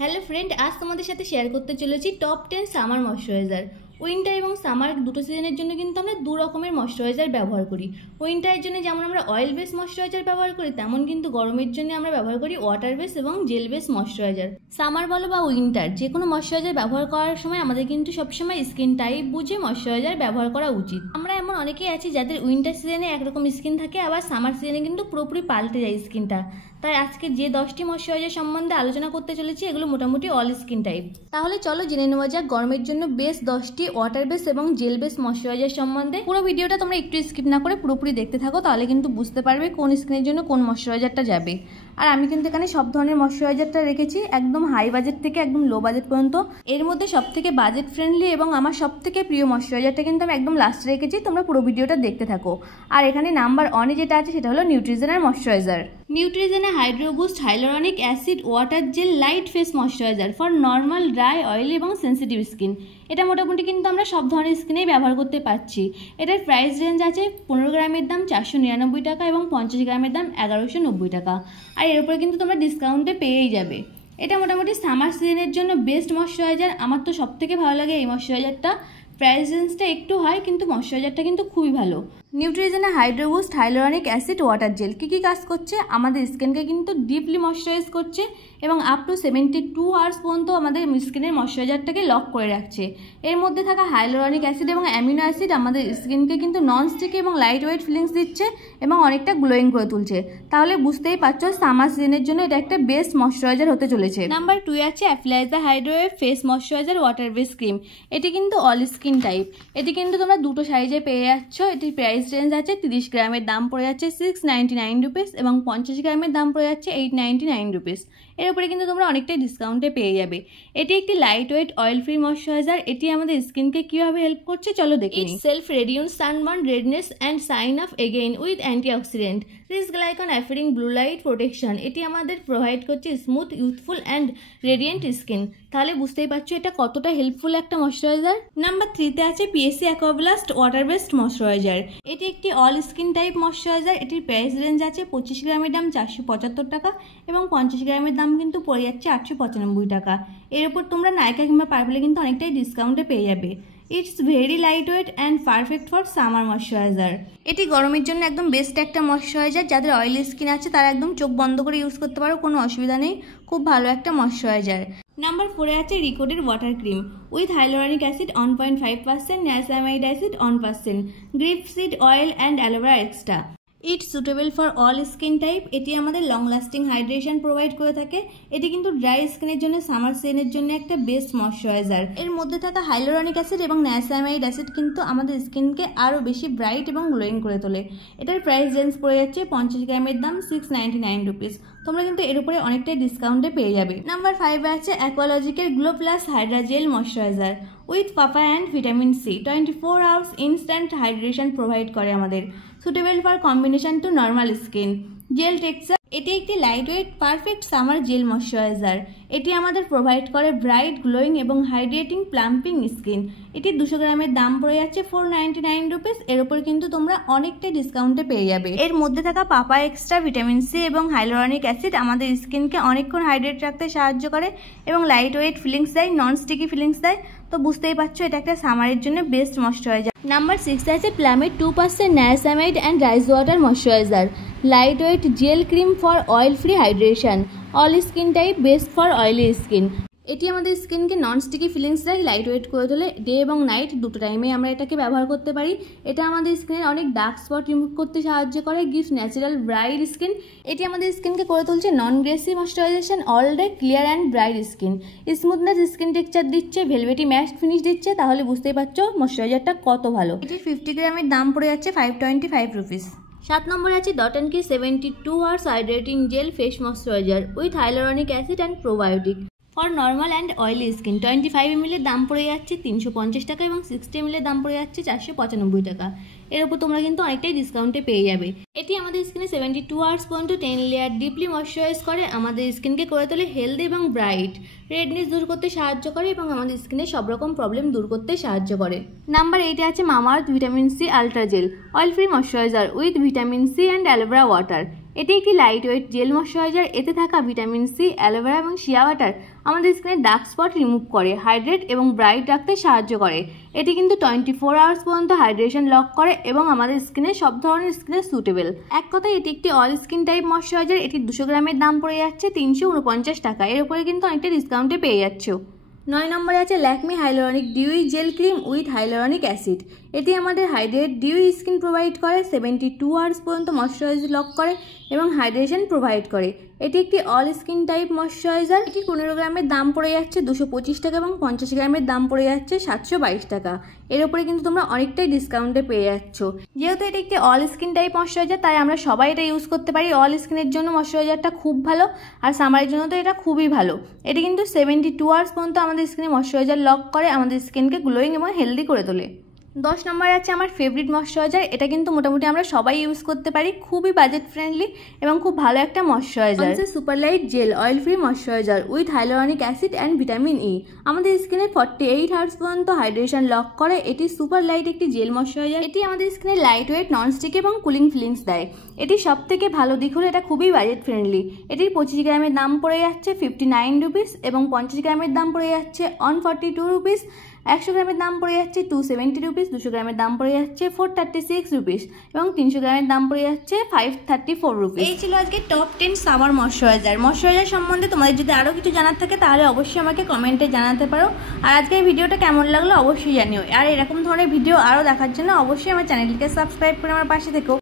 Hello friend, আজ তোমাদের সাথে শেয়ার করতে চলেছি টপ 10 সামার ময়শ্চারাইজার। উইন্টার এবং সামার দুটো সিজনের জন্য কিন্তু আমরা দু রকমের ময়শ্চারাইজার ব্যবহার করি। উইন্টারের জন্য যেমন আমরা অয়েল বেস ময়শ্চারাইজার ব্যবহার করি, তেমন কিন্তু গরমের জন্য আমরা ব্যবহার করি ওয়াটার বেস এবং জেল বেস ময়শ্চারাইজার। সামার বলো বা উইন্টার, যে কোনো ময়শ্চারাইজার ব্যবহার করার সময় আমাদের কিন্তু সবসময় স্কিন টাইপ বুঝে ময়শ্চারাইজার ব্যবহার করা উচিত। আমরা এমন অনেকেই আছি যাদের উইন্টার সিজনে একরকম স্কিন থাকে, আবার সামার সিজনে কিন্তু পুরোপুরি পাল্টে যায় স্কিনটা। তাই আজকে যে 10টি ময়শ্চারাইজার সম্বন্ধে আলোচনা করতে চলেছি, এগুলো মোটামুটি অল স্কিন টাইপ। তাহলে চলো জেনে নেওয়া যাক গরমের জন্য বেস্ট 10টি ওয়াটার বেস এবং জেল বেস ময়শ্চারাইজার সম্বন্ধে। পুরো ভিডিওটা তোমরা একটু স্কিপ না করে পুরোপুরি দেখতে থাকো, তাহলে কিন্তু বুঝতে পারবে কোন স্কিনের জন্য কোন ময়শ্চারাইজারটা যাবে। আর আমি কিন্তু এখানে সব ধরনের ময়শ্চারাইজারটা রেখেছি, একদম হাই বাজেট থেকে একদম লো বাজেট পর্যন্ত। এর মধ্যে সব থেকে বাজেট ফ্রেন্ডলি এবং আমার সব থেকে প্রিয় ময়শ্চারাইজারটা কিন্তু আমি একদম লাস্টে রেখেছি, তোমরা পুরো ভিডিওটা দেখতে থাকো। আর এখানে নাম্বার 1-এ যেটা আছে সেটা হলো নিউট্রিজেনের ময়শ্চারাইজার। নিউট্রিজেনে hydro boost hyaluronic acid water gel light face moisturiser for normal, dry, oily এবং সেন্সিটিভ স্কিন। এটা মোটামুটি কিন্তু আমরা সব ধরনের স্কিনেই ব্যবহার করতে পারছি। এটার প্রাইস রেঞ্জ আছে 15 গ্রামের দাম 499 টাকা এবং 50 গ্রামের দাম 1190 টাকা। আর এর উপরে কিন্তু তোমরা ডিসকাউন্টে পেয়েই যাবে। এটা মোটামুটি সামার সিজনের জন্য বেস্ট ময়শ্চারাইজার। আমার তো সব থেকে ভালো লাগে এই ময়শ্চারাইজারটা। প্রাইস রেঞ্জটা একটু হয়, কিন্তু ময়শ্চারাইজারটা কিন্তু খুবই ভালো। নিউট্রিজেনে hydro boost hyaluronic acid water gel কী কাজ করছে, আমাদের স্কিনকে কিন্তু ডিপলি ময়শ্চারাইজ করছে এবং আপ টু 72 আওয়ার্স পর্যন্ত আমাদের স্কিনের ময়শ্চারাইজারটাকে লক করে রাখছে। এর মধ্যে থাকা হাইলোরনিক অ্যাসিড এবং অ্যামিনো অ্যাসিড আমাদের স্কিনকে কিন্তু নন স্টিকি এবং লাইট ওয়েট ফিলিংস দিচ্ছে এবং অনেকটা গ্লোয়িং করে তুলছে। তাহলে বুঝতেই পারছো সামার সিজনের জন্য এটা একটা বেস্ট ময়শ্চারাইজার হতে চলেছে। নাম্বার 2 আছে অ্যাপ্লাইজার hydro wave face moisturiser water base cream. এটি কিন্তু অল স্কিন টাইপ। এটি কিন্তু তোমরা দুটো সাইজে পেয়ে যাচ্ছ। এটির প্রাইস রেঞ্জ আছে 30 গ্রামের দাম পড়ে যাচ্ছে 699 রুপিস এবং 50 গ্রামের দাম পড়ে যাচ্ছে 899 রুপিস। এর উপরে কিন্তু তোমরা অনেকটাই ডিসকাউন্টে পেয়ে যাবে। এটি একটি lightweight oil free moisturiser. এটি আমাদের স্কিনকে কিভাবে হেল্প করছে চলো দেখি। It self reduce sunburn redness and sign of এগেইন with antioxidant rich glycan offering blue light protection. এটি আমাদের প্রোভাইড করছে smooth, youthful and radiant skin. তাহলে বুঝতেই পারছো এটা কতটা হেল্পফুল একটা ময়শ্চারাইজার। নাম্বার 3-তে আছে পিএসসি অ্যাকোয়াব্লাস্ট ওয়াটার বেসড ময়শ্চারাইজার। এটি একটি অল স্কিন টাইপ ময়শ্চারাইজার। এটির প্রাইস রেঞ্জ আছে 25 গ্রামের দাম 475 টাকা এবং 50 গ্রামের দাম কিন্তু পড়ে যাচ্ছে 895 টাকা। এর উপর তোমরা নাইকা কিংবা পার্পলে কিন্তু অনেকটাই ডিসকাউন্টে পেয়ে যাবে। It's very light weight and perfect for summer moisturiser. এটি গরমের জন্য একদম বেস্ট একটা ময়শ্চারাইজার। যাদের অয়েলি স্কিন আছে তারা একদম চোখ বন্ধ করে ইউজ করতে পারো, কোনো অসুবিধা নেই। খুব ভালো একটা ময়শ্চারাইজার। নাম্বার 4-এ আছে রিকোডের water cream with hyaluronic acid 1.5%, niacinamide acid 1%, grape seed oil and aloe vera extract. It's suitable for all skin type. এটি আমাদের লং লাস্টিং হাইড্রেশন প্রোভাইড করে থাকে। এটি কিন্তু ড্রাই স্কিনের জন্য, সামার সিজনের জন্য একটা বেস্ট ময়শ্চারাইজার। এর মধ্যে থাকা হাইলোরনিক অ্যাসিড এবং নিয়াসিনামাইড অ্যাসিড কিন্তু আমাদের স্কিনকে আরও বেশি ব্রাইট এবং গ্লোয়িং করে তোলে। এটার প্রাইস রেঞ্জ পড়ে যাচ্ছে 50 গ্রামের দাম 699 রুপিস। তোমরা কিন্তু এর উপরে অনেকটাই ডিসকাউন্টে পেয়ে যাবে। নাম্বার 5-এ আছে অ্যাকোয়ালজিকের glow plus hydra gel moisturiser with papaya and vitamin C. 24 hours instant hydration provide করে আমাদের। Suitable for combination to normal skin. Gel texture. এটি একটি lightweight perfect summer gel moisturiser. এটি আমাদের প্রোভাইড করে ব্রাইট, গ্লোয়িং এবং hydrating plumping skin. এটি 200 গ্রামের দাম পড়ে যাচ্ছে 499 রুপিস। এর উপর কিন্তু তোমরা অনেকটাই ডিসকাউন্টে পেয়ে যাবে। এর মধ্যে থাকা পাপা এক্সট্রা, ভিটামিন সি এবং হাইলোরনিক অ্যাসিড আমাদের স্কিনকে অনেকক্ষণ হাইড্রেট রাখতে সাহায্য করে এবং লাইট ওয়েট ফিলিংস দেয়, নন স্টিকি ফিলিংস দেয়। তো বুঝতেই পারছো এটা একটা সামারের জন্য বেস্ট ময়শ্চারাইজার। নাম্বার 6-এ আছে প্লামেড 2% niacinamide and rice water moisturiser light weight jail cream for oil free hydration. All skin type, best for oily skin. এটি আমাদের স্কিনকে নন স্টিকি ফিলিংস দেয়, লাইট ওয়েট করে তোলে। ডে এবং নাইট দুটো টাইমে আমরা এটাকে ব্যবহার করতে পারি। এটা আমাদের স্কিনের অনেক ডার্ক স্পট রিমুভ করতে সাহায্য করে, গিভস ন্যাচারাল ব্রাইট স্কিন। এটি আমাদের স্কিনকে করে তুলছে নন Gracie moisturisation, all day clear and bright skin. Smoothness skin texture দিচ্ছে, ভেলভেটি ম্যাট ফিনিশ দিচ্ছে। তাহলে বুঝতেই পারছো ময়শ্চারাইজারটা কত ভালো। এটি 50 গ্রামের দাম পড়ে যাচ্ছে 525 রুপিস। 7 নম্বরে আছে ডট অ্যান্ড কি 72 hours hydrating jail face moisturiser with hyaluronic acid and probiotic for normal and oily skin. 25 ml এর দাম পড়ে যাচ্ছে 350 টাকা এবং 60 ml এর দাম পড়ে যাচ্ছে 495 টাকা। এর উপর তোমরা কিন্তু অনেকটাই ডিসকাউন্টে পেয়ে যাবে। এটি আমাদের স্কিনে 72 আওয়ার্স পর্যন্ত 10 লেয়ার ডিপলি ময়শ্চারাইজ করে, আমাদের স্কিনকে করে তোলে হেলদি এবং ব্রাইট। রেডনেস দূর করতে সাহায্য করে এবং আমাদের স্কিনে সব রকম প্রবলেম দূর করতে সাহায্য করে। নাম্বার 8-এ আছে Mamaearth vitamin C ultra gel oil free moisturiser with vitamin C and aloe vera. Water একটি লাইট ওয়েট জেল ময়শ্চারাইজার। এতে থাকা ভিটামিন সি, অ্যালোভেরা এবং শিয়া ওয়াটার আমাদের স্কিনের ডার্ক স্পট রিমুভ করে, হাইড্রেট এবং ব্রাইট রাখতে সাহায্য করে। এটি কিন্তু 24 আওয়ার্স পর্যন্ত হাইড্রেশন লক করে এবং আমাদের স্কিনে সব ধরনের স্কিনে সুটেবল। এক কথায় এটি একটি অল স্কিন টাইপ ময়শ্চারাইজার। এটি 200 গ্রামের দাম পড়ে যাচ্ছে 349 টাকা। এর উপরে কিন্তু অনেকটা ডিসকাউন্টে পেয়ে যাচ্ছ। 9 নম্বরে আছে Lakme hyaluronic dewy jail cream with hyaluronic acid. এটি আমাদের হাইড্রেট ডিউই স্কিন প্রোভাইড করে, 72 আওয়ার্স পর্যন্ত ময়শ্চারাইজার লক করে এবং হাইড্রেশন প্রোভাইড করে। এটি একটি অল স্কিন টাইপ ময়শ্চারাইজার। এটি 15 গ্রামের দাম পড়ে যাচ্ছে 225 টাকা এবং 50 গ্রামের দাম পড়ে যাচ্ছে 722 টাকা। এর উপরে কিন্তু তোমরা অনেকটাই ডিসকাউন্টে পেয়ে যাচ্ছ। যেহেতু এটি একটি অল স্কিন টাইপ ময়শ্চারাইজার, তাই আমরা সবাই এটা ইউজ করতে পারি। অল স্কিনের জন্য ময়শ্চারাইজারটা খুব ভালো, আর সামারের জন্য তো এটা খুবই ভালো। এটি কিন্তু 72 আওয়ার্স পর্যন্ত আমাদের স্কিনে ময়শ্চারাইজার লক করে, আমাদের স্কিনকে গ্লোয়িং এবং হেলদি করে তোলে। 10 নম্বরে আছে আমার ফেভারিট ময়শ্চারাইজার। এটা কিন্তু মোটামুটি আমরা সবাই ইউজ করতে পারি, খুবই বাজেট ফ্রেন্ডলি এবং খুব ভালো একটা moisturiser. Super light jail oil free moisturiser with hyaluronic acid and vitamin E. আমাদের স্কিনে 48 আওয়ার্স পর্যন্ত হাইড্রেশন লক করে। এটি সুপার লাইট একটি জেল ময়শ্চারাইজার। এটি আমাদের স্কিনে লাইট ওয়েট, ননস্টিক এবং কুলিং ফিলিংস দেয়। এটি সব থেকে ভালো দিক হলো এটা খুবই বাজেট ফ্রেন্ডলি। এটির 25 গ্রামের দাম পড়ে যাচ্ছে 59 রুপিস এবং 50 গ্রামের দাম পড়ে যাচ্ছে 142 রুপিস। 100 গ্রামের দাম পড়ে যাচ্ছে 270 রুপিস, 200 গ্রামের দাম পড়ে যাচ্ছে 436 রুপিস এবং 300 গ্রামের দাম পড়ে যাচ্ছে 534 রুপিস। এই ছিল আজকে টপ 10 সামার ময়শ্চারাইজার। ময়শ্চারাইজার সম্বন্ধে তোমাদের যদি আরও কিছু জানার থাকে তাহলে অবশ্যই আমাকে কমেন্টে জানাতে পারো। আর আজকে এই ভিডিওটা কেমন লাগলো অবশ্যই জানিও। আর এরকম ধরনের ভিডিও আরও দেখার জন্য অবশ্যই আমার চ্যানেলটিকে সাবস্ক্রাইব করে আমার পাশে থেকো।